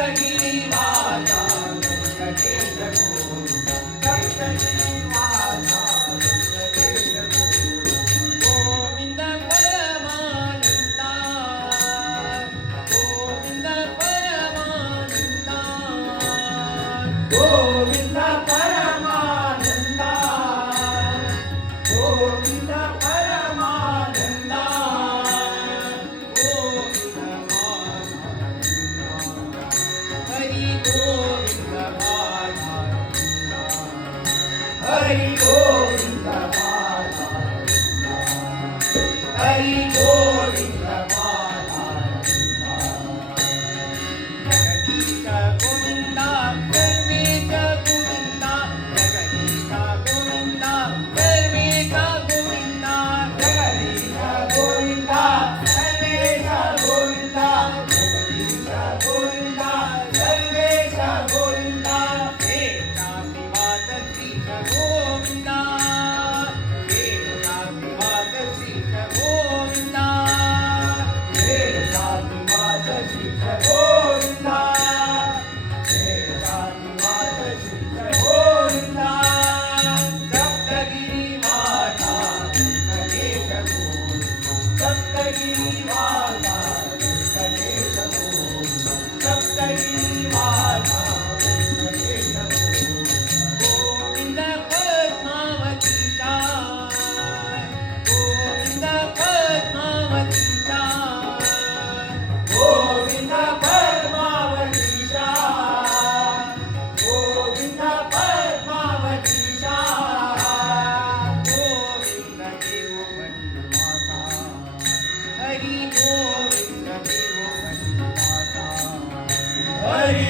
सप्तगिरिवासा व्यंकटेश गोविंदा सप्तगिरिवासा व्यंकटेश गोविंदा गोविंद परमानंदा गोविंद परमानंदा गोविंद परमानंदा गोविंद परमानंदा हरि गोविंद परमानंदा हरि गोविंद परमानंदा हरि गोविंद परमानंदा जगदीश गोविंदा सर्वेश गोविंदा जगदीश गोविंदा सर्वेश गोविंदा जगदीश गोविंदा सर्वेश गोविंदा जगदीश गोविंदा सर्वेश गोविंदा हे शांतिवाद श्रीश गोविंदा हे शांतिवाद श्रीश गोविंदा हे शांतिवाद श्रीश गोविंदा हे शांतिवाद श्रीश गोविंदा सप्तगिरिवासा व्यंकटेश गोविंदा सप्तगिरिवासा व्यंकटेश गोविंदा सप्तगिरिवासा व्यंकटेश गोविंद पद्मावतीचा गोविंद पद्मावतीचा गोविंद पद्मावतीचा गोविंद पद्मावतीचा गोविंद देव वनवासा हरि गोविंद देव वनवासा हरि